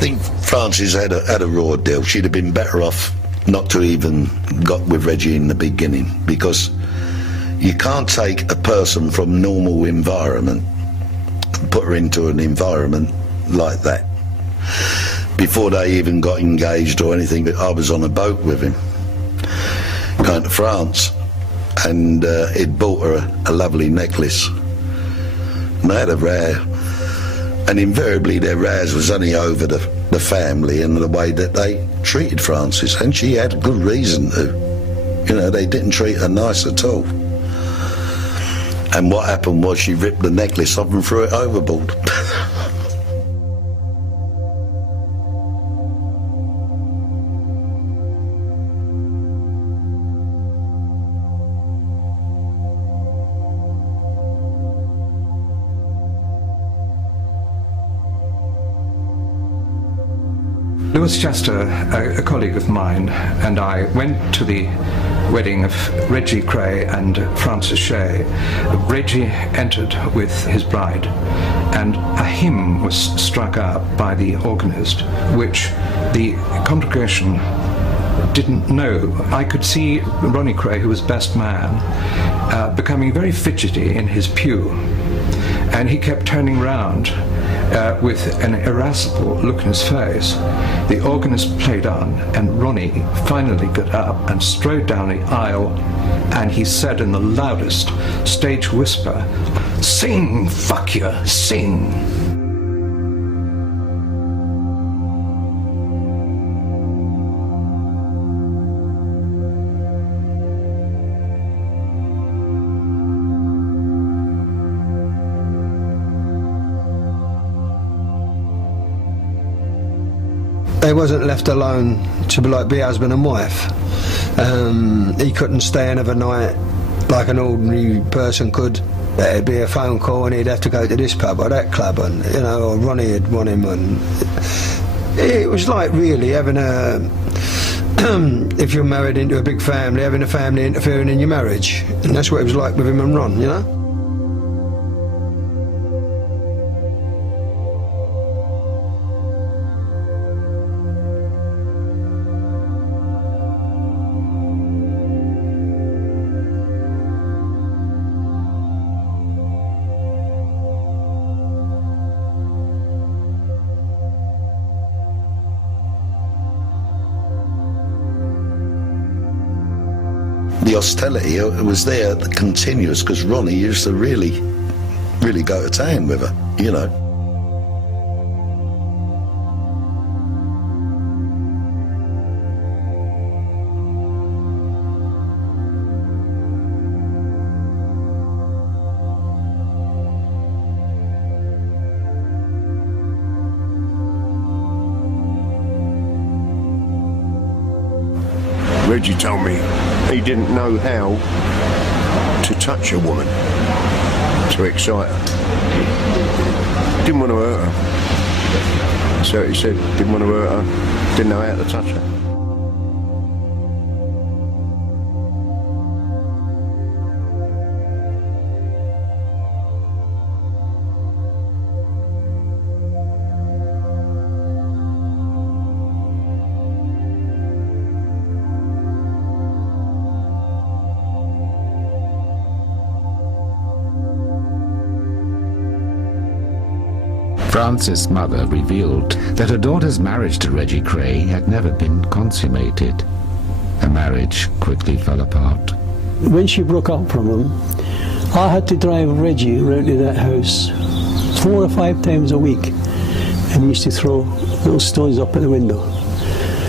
think Frances had a raw deal. She'd have been better off not to even got with Reggie in the beginning, because you can't take a person from normal environment and put her into an environment like that. Before they even got engaged or anything, I was on a boat with him going to France, and he'd bought her a lovely necklace, and they had a row, and invariably their rows was only over the family and the way that they treated Frances, and she had good reason to. You know, they didn't treat her nice at all. And what happened was she ripped the necklace off and threw it overboard. Lewis Chester, a colleague of mine, and I went to the wedding of Reggie Kray and Frances Shea. Reggie entered with his bride, and a hymn was struck up by the organist, which the congregation didn't know. I could see Ronnie Kray, who was best man, becoming very fidgety in his pew, and he kept turning round with an irascible look in his face. The organist played on, and Ronnie finally got up and strode down the aisle, and he said in the loudest stage whisper, "Sing, fuck you, sing." They wasn't left alone to be husband and wife. He couldn't stay another night like an ordinary person could. There'd be a phone call and he'd have to go to this pub or that club, and you know, or Ronnie would want him, and it was like really having a if you're married into a big family, having a family interfering in your marriage, and that's what it was like with him and Ron, you know. The hostility was there, continuous, because Ronnie used to really go to town with her, you know. Reggie told me he didn't know how to touch a woman to excite her. Didn't want to hurt her. So he said, didn't want to hurt her, didn't know how to touch her. Frances' mother revealed that her daughter's marriage to Reggie Kray had never been consummated. The marriage quickly fell apart. When she broke up from him, I had to drive Reggie around to that house 4 or 5 times a week, and he used to throw little stones up at the window.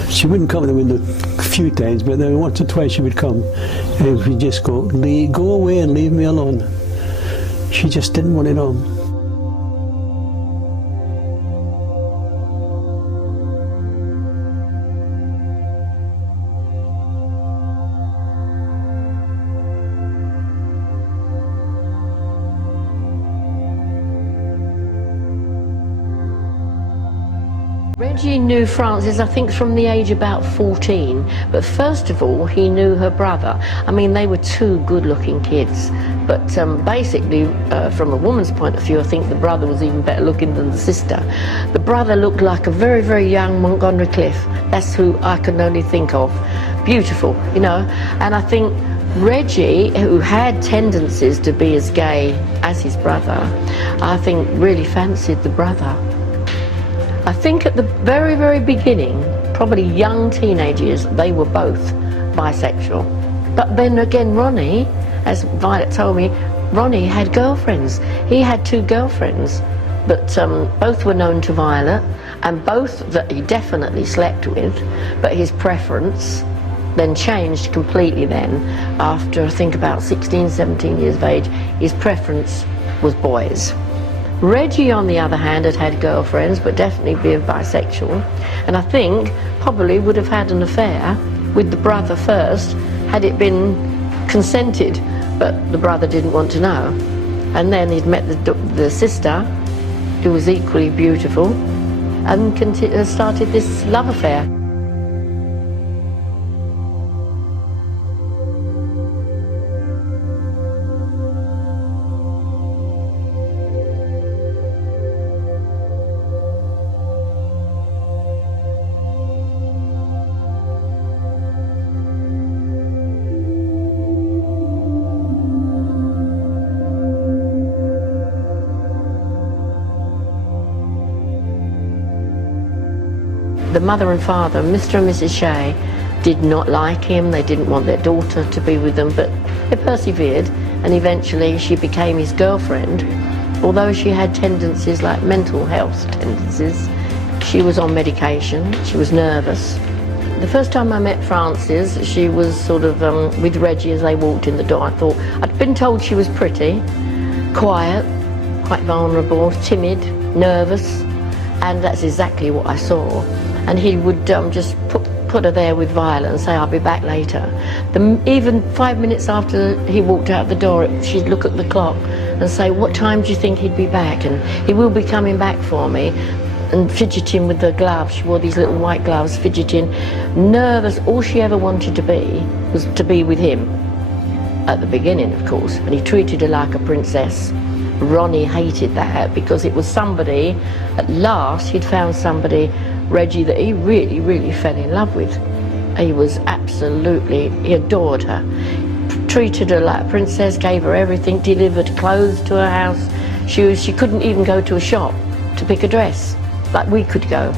She wouldn't come to the window a few times, but then once or twice she would come, and we'd just go away and leave me alone. She just didn't want it on. Reggie knew Frances, I think, from the age about 14, but first of all he knew her brother. I mean, they were two good-looking kids, but basically from a woman's point of view, I think the brother was even better looking than the sister. The brother looked like a very, very young Montgomery Cliff. That's who I can only think of. Beautiful, you know, and I think Reggie, who had tendencies to be as gay as his brother, I think really fancied the brother. I think at the very, very beginning, probably young teenage years, they were both bisexual. But then again, Ronnie, as Violet told me, Ronnie had girlfriends. He had 2 girlfriends, but both were known to Violet, and both that he definitely slept with, but his preference then changed completely then. After I think about 16, 17 years of age, his preference was boys. Reggie, on the other hand, had had girlfriends, but definitely being bisexual, and I think probably would have had an affair with the brother first, had it been consented, but the brother didn't want to know. And then he'd met the sister, who was equally beautiful, and started this love affair. The mother and father, Mr. and Mrs. Shea, did not like him. They didn't want their daughter to be with them, but they persevered, and eventually she became his girlfriend. Although she had tendencies like mental health tendencies, she was on medication, she was nervous. The first time I met Frances, she was sort of with Reggie as they walked in the door. I thought, I'd been told she was pretty, quiet, quite vulnerable, timid, nervous, and that's exactly what I saw. And he would just put her there with Violet and say, I'll be back later. Even 5 minutes after he walked out the door, she'd look at the clock and say, what time do you think he'd be back? And he will be coming back for me. And fidgeting with the gloves, she wore these little white gloves, fidgeting, nervous. All she ever wanted to be was to be with him. At the beginning, of course, and he treated her like a princess. Ronnie hated that because it was somebody, at last he'd found somebody, Reggie, that he really, really fell in love with. He was absolutely, he adored her. Treated her like a princess, gave her everything, delivered clothes to her house, shoes. She couldn't even go to a shop to pick a dress, like we could go.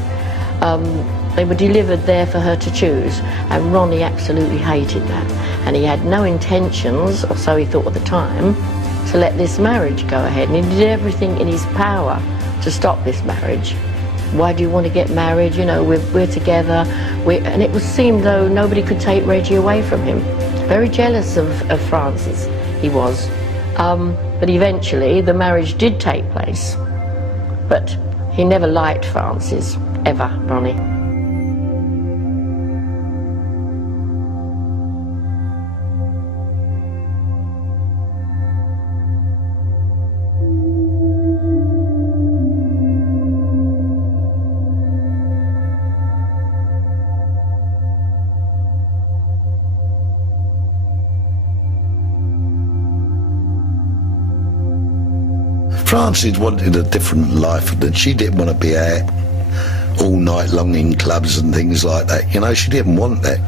They were delivered there for her to choose, and Ronnie absolutely hated that. And he had no intentions, or so he thought at the time, to let this marriage go ahead, and he did everything in his power to stop this marriage. Why do you want to get married? You know, we're together. And it seemed though nobody could take Reggie away from him. Very jealous of Frances, he was. But eventually the marriage did take place. But he never liked Frances, ever, Ronnie. Frances wanted a different life, and she didn't want to be out all night long in clubs and things like that. You know, she didn't want that.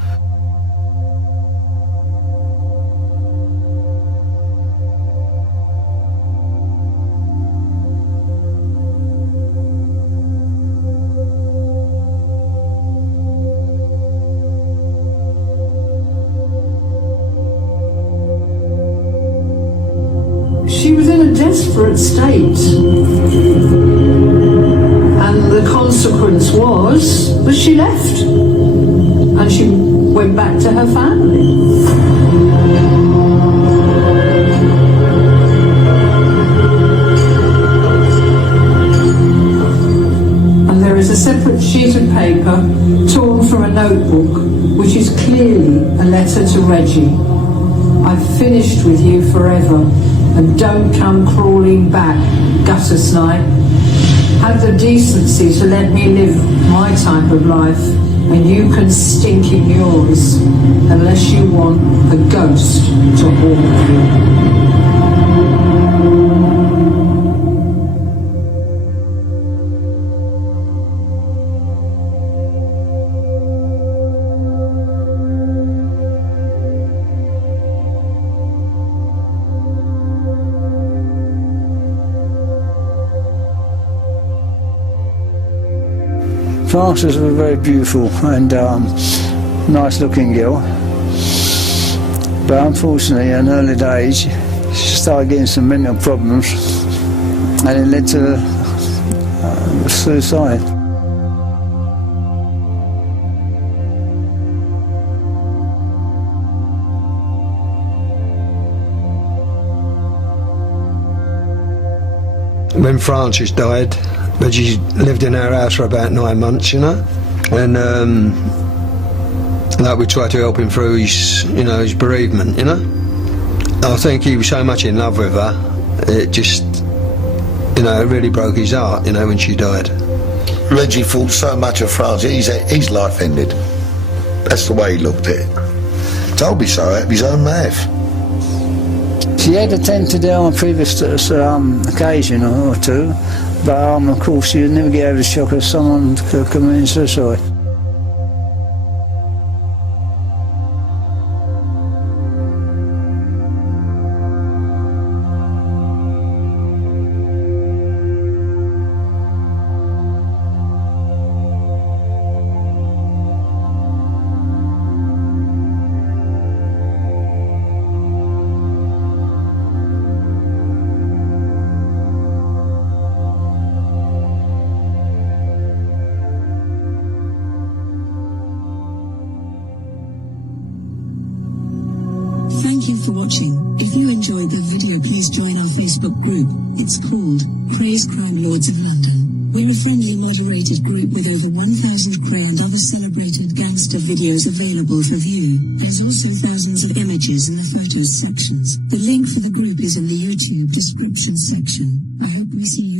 She was in a desperate state, and the consequence was that she left and she went back to her family. And there is a separate sheet of paper torn from a notebook which is clearly a letter to Reggie. I've finished with you forever. And don't come crawling back, gutter snipe. had the decency to let me live my type of life, and you can stink in yours, unless you want the ghost to haunt you. Frances was very beautiful and nice looking girl, but unfortunately in early days she started getting some mental problems and it led to suicide. When Frances died, Reggie lived in our house for about 9 months, you know, and like we tried to help him through his, you know, his bereavement, you know. I think he was so much in love with her, it just, you know, it really broke his heart, you know, when she died. Reggie thought so much of Frances, his life ended. That's the way he looked at it. Told me so out of his own mouth. She had attempted it on a previous occasion or two, but of course you'd never get over the shock of someone committing suicide. Thank you for watching. If you enjoyed the video, please join our Facebook group. It's called Krays Crime Lords of London. We're a friendly moderated group with over 1,000 Kray and other celebrated gangster videos available for view. There's also thousands of images in the photos sections. The link for the group is in the YouTube description section. I hope we see you